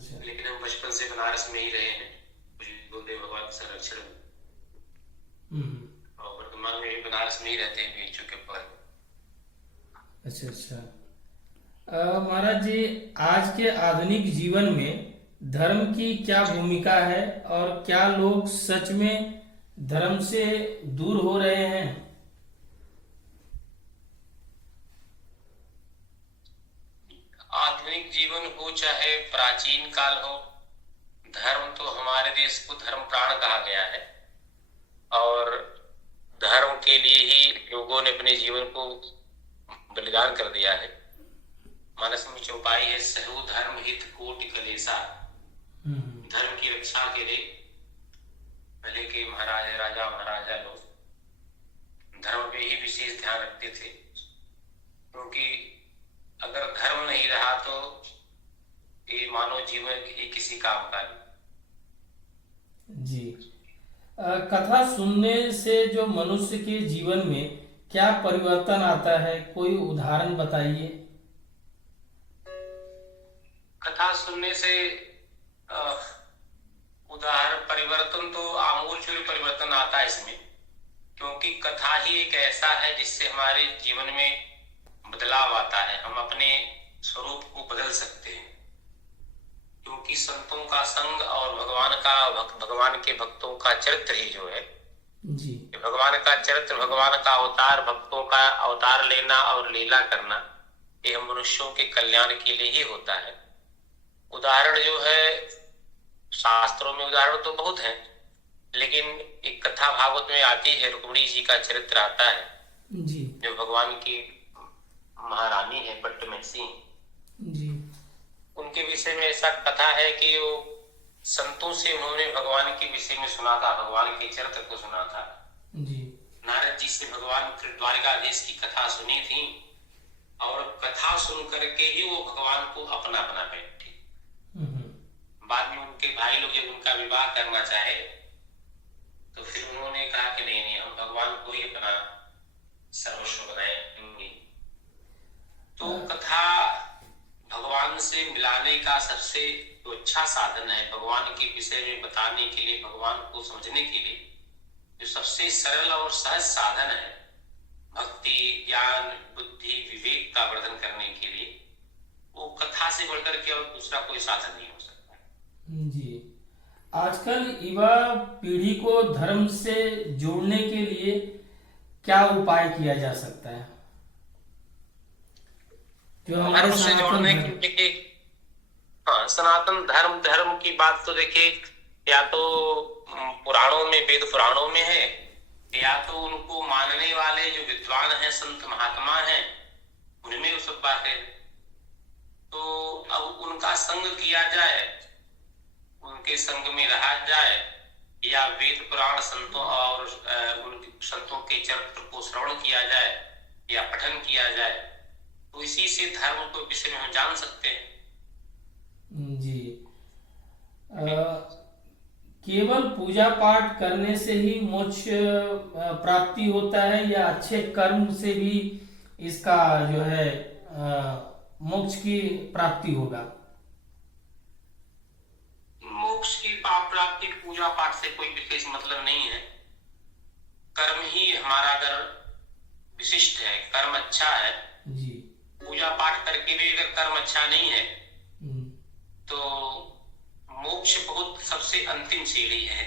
अच्छा। लेकिन हम बचपन से बनारस में ही रहे हैं, गुरुदेव भगवान के संरक्षण में, हम्म। और वर्तमान में भी बनारस में ही रहते हैं बीएचयू के पर। अच्छा अच्छा। महाराज जी, आज के आधुनिक जीवन में धर्म की क्या जी। भूमिका है और क्या लोग सच में धर्म से दूर हो रहे हैं? आधुनिक जीवन हो चाहे प्राचीन काल हो, धर्म तो हमारे देश को धर्म प्राण कहा गया है, और धर्म के लिए ही लोगों ने अपने जीवन को बलिदान कर दिया है। मानस में चौपाई है, सहु धर्म हित कोटि कलेसा। हम्म। धर्म की रक्षा के लिए पहले के महाराजा राजा महाराजा लोग धर्म पे ही विशेष ध्यान रखते थे, क्योंकि अगर धर्म नहीं रहा तो ये मानव जीवन ही किसी काम का नहीं। जी। कथा सुनने से जो मनुष्य के जीवन में क्या परिवर्तन आता है, कोई उदाहरण बताइए। कथा सुनने से उदाहरण परिवर्तन तो आमूलचूल परिवर्तन आता है इसमें, क्योंकि कथा ही एक ऐसा है जिससे हमारे जीवन में बदलाव आता है, हम अपने स्वरूप को बदल सकते हैं। क्योंकि संतों का संग और भगवान के भक्तों का चरित्र ही जो है जी। भगवान का चरित्र, भगवान का अवतार, भक्तों का अवतार लेना और लीला करना, ये हम मनुष्यों के कल्याण के लिए ही होता है। उदाहरण जो है, शास्त्रों में उदाहरण तो बहुत है, लेकिन एक कथा भागवत में आती है, रुक्मिणी जी का चरित्र आता है, जी। जो भगवान की महारानी है पट्टमैसी जी। उनके विषय में ऐसा कथा है कि वो संतों से उन्होंने भगवान के विषय में सुना था, भगवान के चरित्र को सुना था। जी। नारद जी से भगवान द्वारिकाधीश की कथा सुनी थी, और कथा सुन करके ही वो भगवान को अपना बना बैठे। बाद में उनके भाई लोग जब उनका विवाह करना चाहे तो फिर उन्होंने कहा कि नहीं नहीं, हम भगवान को ही अपना सर्वस्व बनाएंगे। तो कथा भगवान से मिलाने का सबसे अच्छा साधन है। भगवान के विषय में बताने के लिए, भगवान को समझने के लिए जो सबसे सरल और सहज साधन है, भक्ति, ज्ञान, बुद्धि, विवेक का वर्धन करने के लिए, वो कथा से बढ़कर के और दूसरा कोई साधन नहीं हो सकता। जी। आजकल युवा पीढ़ी को धर्म से जोड़ने के लिए क्या उपाय किया जा सकता है? जो हमारे धर्म से सनातन जोड़ने धर्म। की देखिए, हाँ, सनातन धर्म की बात तो देखिए, या तो पुराणों में, वेद पुराणों में है, या तो उनको मानने वाले जो विद्वान हैं, संत महात्मा हैं, उनमें वो सब बातें। तो अब उनका संग किया जाए, उनके संग में रहा जाए, या वेद पुराण संतों और उन संतों के चरित्र को श्रवण किया जाए या पठन किया जाए, तो इसी से धर्म के विषय में हम जान सकते हैं। जी। केवल पूजा पाठ करने से ही मोक्ष प्राप्ति होता है, या अच्छे कर्म से भी इसका जो है मोक्ष की प्राप्ति होगा? मोक्ष की प्राप्ति पूजा पाठ से कोई विशेष मतलब नहीं है। कर्म ही हमारा अगर विशिष्ट है, कर्म अच्छा है, जी। पूजा पाठ करके भी अगर कर्म अच्छा नहीं है तो मोक्ष बहुत सबसे अंतिम सीढ़ी है।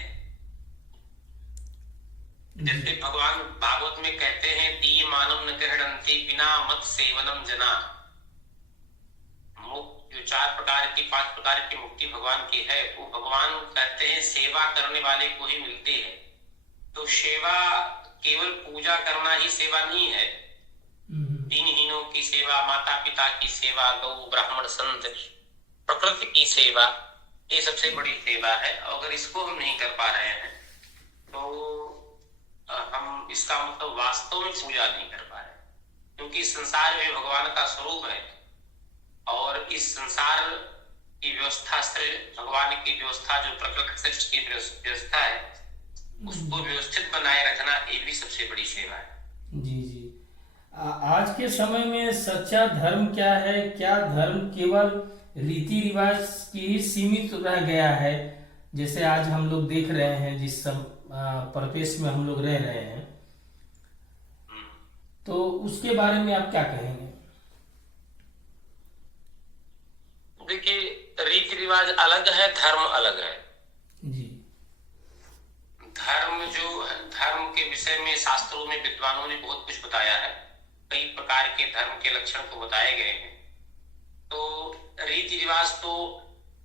जैसे भगवान भागवत में कहते हैं, दीय मानव न गृह्णन्ति बिना मत सेवनम जना। जो 4 प्रकार की 5 प्रकार की मुक्ति भगवान की है, वो भगवान कहते हैं सेवा करने वाले को ही मिलती है। तो सेवा केवल पूजा करना ही सेवा नहीं है। दीनहीनों की सेवा, माता पिता की सेवा, गौ ब्राह्मण संत, प्रकृति की सेवा, ये सबसे बड़ी सेवा है। अगर इसको हम नहीं कर पा रहे हैं तो हम इसका मतलब वास्तव में पूजा नहीं कर पा रहे, क्योंकि संसार में भगवान का स्वरूप है, और इस संसार की व्यवस्था से भगवान की व्यवस्था, जो प्रकृति सृष्टि की व्यवस्था है, उसको व्यवस्थित बनाए रखना, ये भी सबसे बड़ी सेवा है। जी जी। आज के समय में सच्चा धर्म क्या है? क्या धर्म केवल रीति रिवाज की ही सीमित रह गया है, जैसे आज हम लोग देख रहे हैं जिस सब परिवेश में हम लोग रह रहे हैं, तो उसके बारे में आप क्या कहेंगे? देखिए, रीति रिवाज अलग है, धर्म अलग है जी। धर्म के विषय में शास्त्रों में विद्वानों ने बहुत कुछ बताया है, कई प्रकार के धर्म के लक्षण को बताए गए हैं। तो रीति रिवाज तो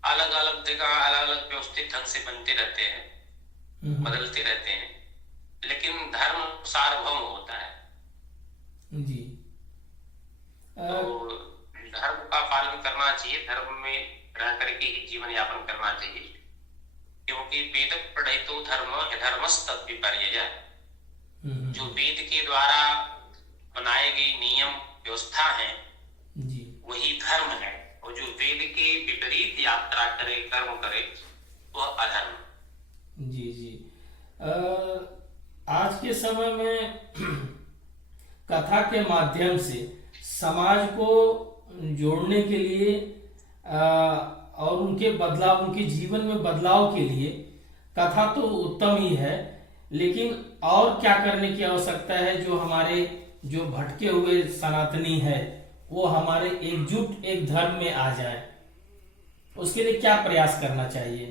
अलग अलग जगह अलग अलग व्यवस्थित ढंग से बनते रहते हैं, बदलते रहते हैं, लेकिन धर्म सार्वभौम होता है जी। तो धर्म का पालन करना चाहिए, धर्म में रह करके ही जीवन यापन करना चाहिए, क्योंकि वेद पढ़ितो धर्म अधर्मस्तद विपर्यय। जो वेद के द्वारा बनाए गए नियम व्यवस्था है जी, वही धर्म है, और जो वेद के विपरीत यात्रा करे, कर्म करे, वह अधर्म। जी जी। आज के समय में कथा के माध्यम से समाज को जोड़ने के लिए और उनके जीवन में बदलाव के लिए कथा तो उत्तम ही है, लेकिन और क्या करने की आवश्यकता है? जो भटके हुए सनातनी है वो हमारे एकजुट एक धर्म में आ जाए, उसके लिए क्या प्रयास करना चाहिए?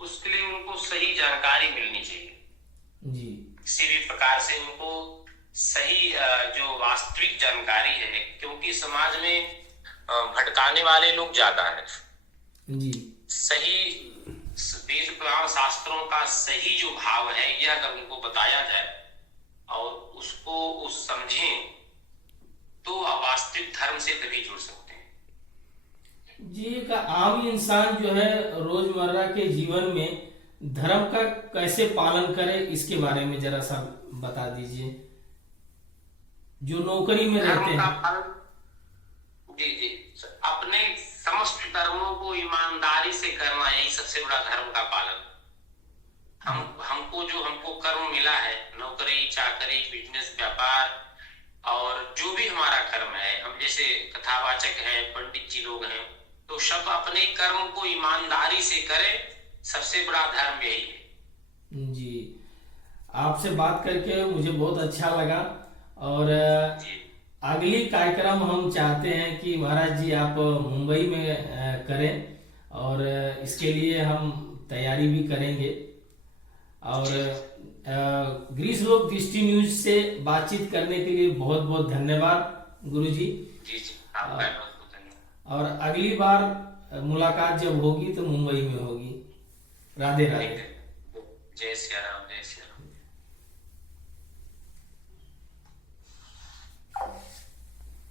उसके लिए उनको सही जानकारी मिलनी चाहिए जी। किसी भी प्रकार से उनको सही जो वास्तविक जानकारी है, क्योंकि समाज में भटकाने वाले लोग ज्यादा हैं जी। सही वेद पुराण शास्त्रों का सही जो भाव है, यह अगर उनको बताया जाए और उसको समझें, तो वास्तविक धर्म से तभी जुड़ सकते हैं जी। एक आम इंसान जो है रोजमर्रा के जीवन में धर्म का कैसे पालन करे, इसके बारे में जरा सा बता दीजिए, जो नौकरी में रहते हैं। जी जी, अपने समस्त कर्मों को ईमानदारी से करना, यही सबसे बड़ा धर्म का पालन। हमको कर्म मिला है, नौकरी चाकरी बिजनेस व्यापार और जो भी हमारा कर्म है, हम जैसे कथावाचक हैं, पंडित जी लोग हैं, तो सब अपने कर्म को ईमानदारी से करें, सबसे बड़ा धर्म यही है जी। आपसे बात करके मुझे बहुत अच्छा लगा, और अगली कार्यक्रम हम चाहते हैं कि महाराज जी आप मुंबई में करें, और इसके लिए हम तैयारी भी करेंगे। और ग्रीसलोक दृष्टि न्यूज से बातचीत करने के लिए बहुत बहुत धन्यवाद गुरु जी। आपका बहुत बहुत धन्यवाद। और अगली बार मुलाकात जब होगी तो मुंबई में होगी। राधे राधे। जय श्री राम, जय श्री राम।